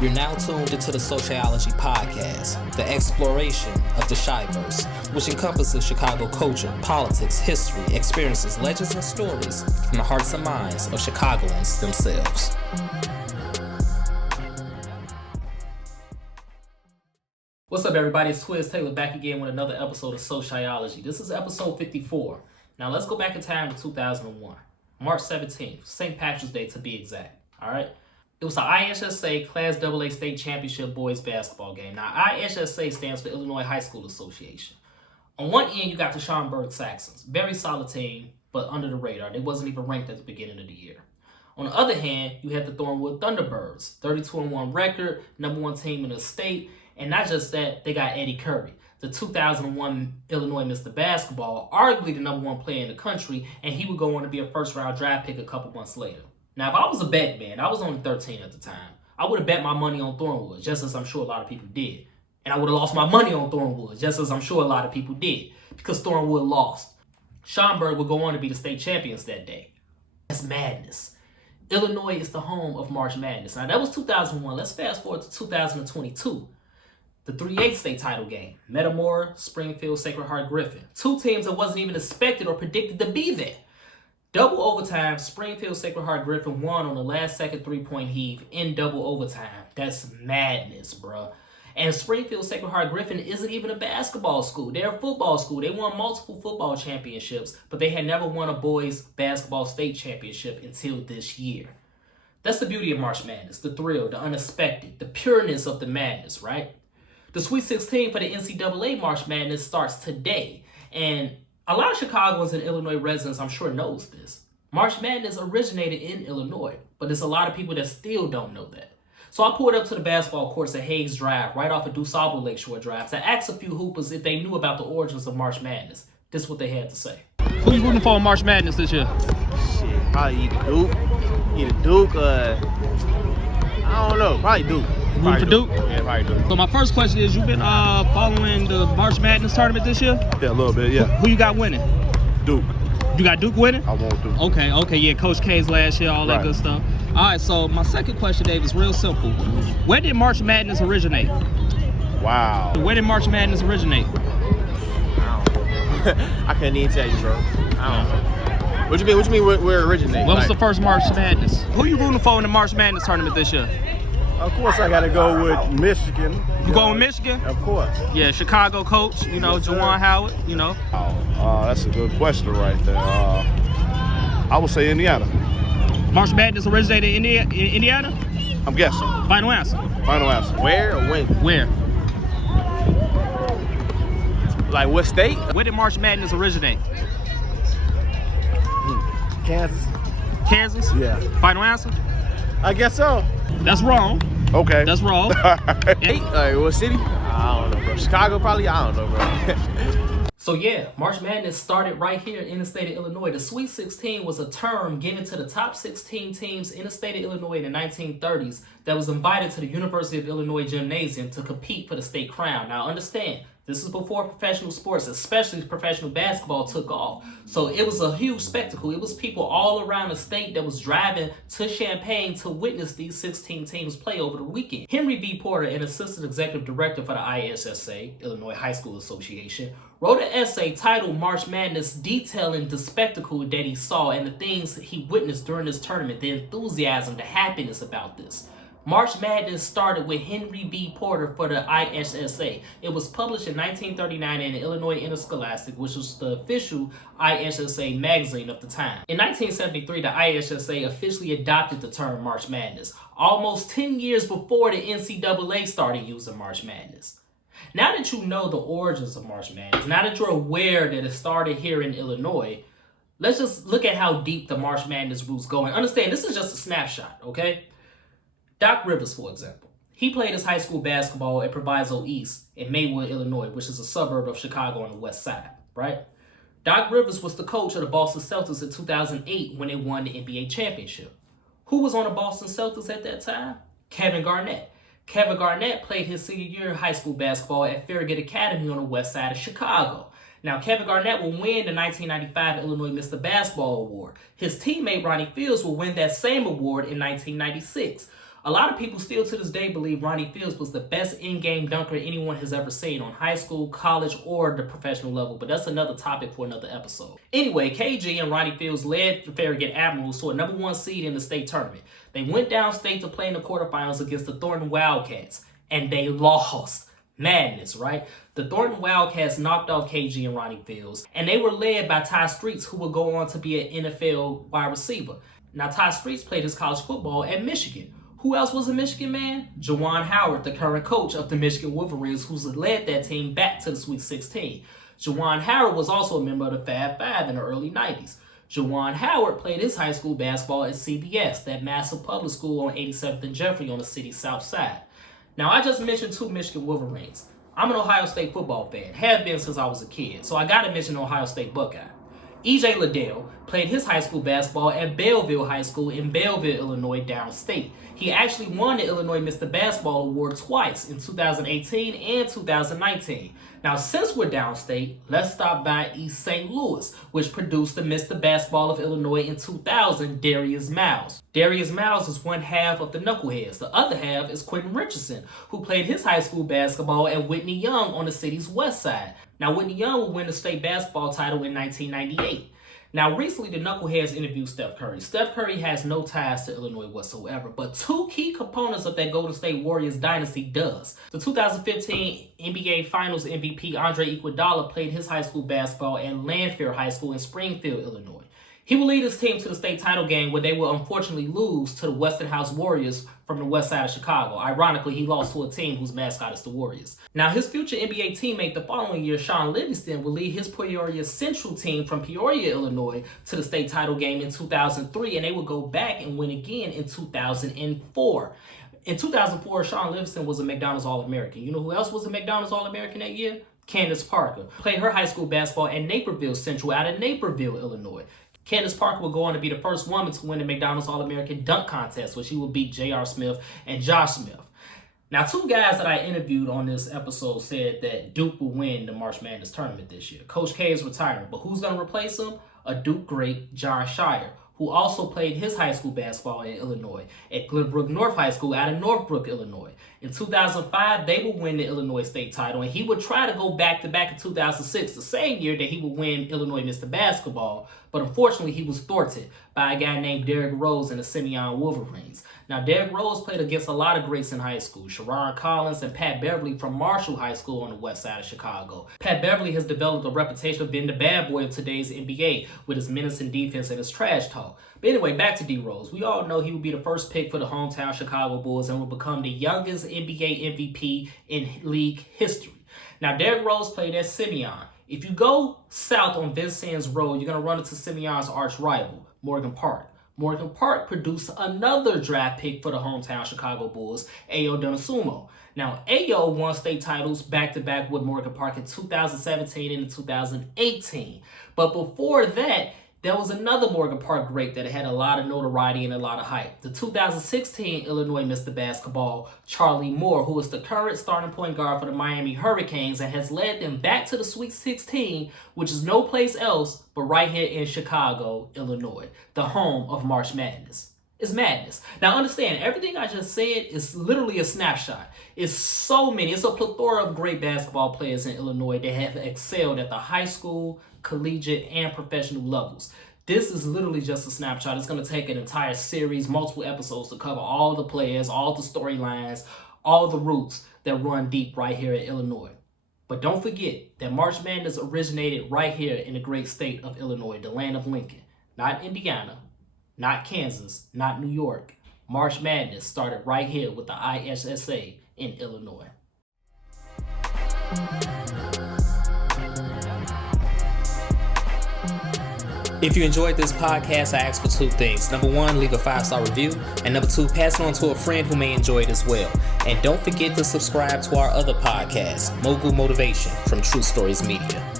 You're now tuned into the SoCHiology podcast, the exploration of the Chi-verse, which encompasses Chicago culture, politics, history, experiences, legends, and stories from the hearts and minds of Chicagoans themselves. What's up, everybody? It's Twiz Taylor back again with another episode of SoCHiology. This is episode 54. Now let's go back in time to 2001, March 17th, St. Patrick's Day to be exact. All right. It was the IHSA Class AA State Championship boys basketball game. Now, IHSA stands for Illinois High School Association. On one end, you got the Schaumburg Saxons. Very solid team, but under the radar. They wasn't even ranked at the beginning of the year. On the other hand, you had the Thornwood Thunderbirds. 32-1 record, number one team in the state. And not just that, they got Eddie Curry, the 2001 Illinois Mr. Basketball, arguably the number one player in the country, and he would go on to be a first-round draft pick a couple months later. Now, if I was a bet man, I was only 13 at the time, I would have bet my money on Thornwood, just as I'm sure a lot of people did. And I would have lost my money on Thornwood, just as I'm sure a lot of people did, because Thornwood lost. Schaumburg would go on to be the state champions that day. That's madness. Illinois is the home of March Madness. Now, that was 2001. Let's fast forward to 2022. The 3A state title game. Metamora, Springfield, Sacred Heart, Griffin. Two teams that wasn't even expected or predicted to be there. Double overtime, Springfield Sacred Heart Griffin won on the last second three-point heave in double overtime. That's madness, bruh. And Springfield Sacred Heart Griffin isn't even a basketball school. They're a football school. They won multiple football championships, but they had never won a boys basketball state championship until this year. That's the beauty of March Madness, the thrill, the unexpected, the pureness of the madness, right? The Sweet 16 for the NCAA March Madness starts today, and a lot of Chicagoans and Illinois residents, I'm sure, knows this. March Madness originated in Illinois, but there's a lot of people that still don't know that. So I pulled up to the basketball courts at Hayes Drive, right off of DuSable Lakeshore Drive, to ask a few hoopers if they knew about the origins of March Madness. This is what they had to say. Who you rooting for in March Madness this year? Shit, probably either Duke, I don't know, probably Duke. Rooting for Duke? Yeah, probably Duke. So my first question is, you've been following the March Madness tournament this year? Yeah, a little bit, yeah. Who you got winning? Duke. You got Duke winning? I want Duke. Okay, yeah, Coach K's last year, all that good stuff. All right, so my second question, Dave, is real simple. Where did March Madness originate? Wow. Where did March Madness originate? I couldn't even tell you, bro. I don't know. What you mean where it originated? What was the first March Madness? Who you rooting for in the March Madness tournament this year? Of course, I got to go with Michigan. You going with Michigan? Of course. Yeah, Chicago coach, Yes, Juwan Howard, That's a good question right there. I would say Indiana. March Madness originated in Indiana? I'm guessing. Final answer. Final answer. Where or when? Where? Like what state? Where did March Madness originate? Kansas. Kansas? Yeah. Final answer? I guess so. That's wrong. Okay. That's wrong. State? What city? I don't know, bro. Chicago probably? I don't know, bro. So yeah, March Madness started right here in the state of Illinois. The Sweet 16 was a term given to the top 16 teams in the state of Illinois in the 1930s that was invited to the University of Illinois Gymnasium to compete for the state crown. Now understand, this is before professional sports, especially professional basketball, took off. So it was a huge spectacle. It was people all around the state that was driving to Champaign to witness these 16 teams play over the weekend. Henry V. Porter, an assistant executive director for the IHSA, Illinois High School Association, wrote an essay titled March Madness, detailing the spectacle that he saw and the things he witnessed during this tournament, the enthusiasm, the happiness about this. March Madness started with Henry B. Porter for the IHSA. It was published in 1939 in the Illinois Interscholastic, which was the official IHSA magazine of the time. In 1973, the IHSA officially adopted the term March Madness, almost 10 years before the NCAA started using March Madness. Now that you know the origins of March Madness, now that you're aware that it started here in Illinois, let's just look at how deep the March Madness roots go. And understand, this is just a snapshot, okay? Doc Rivers, for example, he played his high school basketball at Proviso East in Maywood, Illinois, which is a suburb of Chicago on the west side, right? Doc Rivers was the coach of the Boston Celtics in 2008 when they won the NBA Championship. Who was on the Boston Celtics at that time? Kevin Garnett. Kevin Garnett played his senior year of high school basketball at Farragut Academy on the west side of Chicago. Now, Kevin Garnett will win the 1995 Illinois Mr. Basketball Award. His teammate Ronnie Fields will win that same award in 1996. A lot of people still to this day believe Ronnie Fields was the best in-game dunker anyone has ever seen on high school, college, or the professional level, but that's another topic for another episode. Anyway, KG and Ronnie Fields led the Farragut Admirals to a #1 seed in the state tournament. They went downstate to play in the quarterfinals against the Thornton Wildcats, and they lost. Madness, right? The Thornton Wildcats knocked off KG and Ronnie Fields, and they were led by Ty Streets, who would go on to be an NFL wide receiver. Now, Ty Streets played his college football at Michigan. Who else was a Michigan man? Juwan Howard, the current coach of the Michigan Wolverines, who's led that team back to the Sweet 16. Juwan Howard was also a member of the Fab Five in the early 90s. Juwan Howard played his high school basketball at CBS, that massive public school on 87th and Jeffrey on the city's south side. Now, I just mentioned 2 Michigan Wolverines. I'm an Ohio State football fan, have been since I was a kid, so I gotta mention Ohio State Buckeye. EJ Liddell played his high school basketball at Belleville High School in Belleville, Illinois, downstate. He actually won the Illinois Mr. Basketball Award twice in 2018 and 2019. Now, since we're downstate, let's stop by East St. Louis, which produced the Mr. Basketball of Illinois in 2000, Darius Miles. Darius Miles is one half of the Knuckleheads. The other half is Quentin Richardson, who played his high school basketball at Whitney Young on the city's west side. Now, Whitney Young will win the state basketball title in 1998. Now, recently, the Knuckleheads interviewed Steph Curry. Steph Curry has no ties to Illinois whatsoever, but 2 key components of that Golden State Warriors dynasty does. The 2015 NBA Finals MVP Andre Iguodala played his high school basketball at Lanphier High School in Springfield, Illinois. He will lead his team to the state title game where they will unfortunately lose to the Westinghouse Warriors from the west side of Chicago. Ironically, he lost to a team whose mascot is the Warriors. Now, his future NBA teammate the following year, Sean Livingston, will lead his Peoria Central team from Peoria, Illinois, to the state title game in 2003, and they will go back and win again in 2004. In 2004, Sean Livingston was a McDonald's All-American. You know who else was a McDonald's All-American that year? Candace Parker. Played her high school basketball at Naperville Central out of Naperville, Illinois. Candace Parker will go on to be the first woman to win the McDonald's All-American Dunk Contest, where she will beat J.R. Smith and Josh Smith. Now, 2 guys that I interviewed on this episode said that Duke will win the March Madness tournament this year. Coach K is retiring, but who's going to replace him? A Duke great, John Shire, who also played his high school basketball in Illinois at Glenbrook North High School out of Northbrook, Illinois. In 2005, they will win the Illinois state title, and he would try to go back-to-back in 2006, the same year that he would win Illinois Mr. Basketball, but unfortunately, he was thwarted by a guy named Derrick Rose and the Simeon Wolverines. Now, Derrick Rose played against a lot of greats in high school, Sharon Collins and Pat Beverly from Marshall High School on the west side of Chicago. Pat Beverly has developed a reputation of being the bad boy of today's NBA with his menacing defense and his trash talk. But anyway, back to D. Rose. We all know he would be the first pick for the hometown Chicago Bulls and will become the youngest NBA MVP in league history. Now, Derrick Rose played at Simeon. If you go south on Vincennes Road, you're going to run into Simeon's arch rival, Morgan Park. Morgan Park produced another draft pick for the hometown Chicago Bulls, Ayo Dosunmu. Now, Ayo won state titles back-to-back with Morgan Park in 2017 and 2018. But before that, there was another Morgan Park great that had a lot of notoriety and a lot of hype. The 2016 Illinois Mr. Basketball, Charlie Moore, who is the current starting point guard for the Miami Hurricanes and has led them back to the Sweet 16, which is no place else but right here in Chicago, Illinois, the home of March Madness. It's madness. Now understand, everything I just said is literally a snapshot. It's so many. It's a plethora of great basketball players in Illinois that have excelled at the high school, collegiate, and professional levels. This is literally just a snapshot. It's going to take an entire series, multiple episodes to cover all the players, all the storylines, all the roots that run deep right here in Illinois. But don't forget that March Madness originated right here in the great state of Illinois, the land of Lincoln. Not Indiana, not Kansas, not New York. March Madness started right here with the ISSA in Illinois. If you enjoyed this podcast, I ask for 2 things. Number 1, leave a 5-star review. And number 2, pass it on to a friend who may enjoy it as well. And don't forget to subscribe to our other podcast, Mogul Motivation from TR.U.E Stories Media.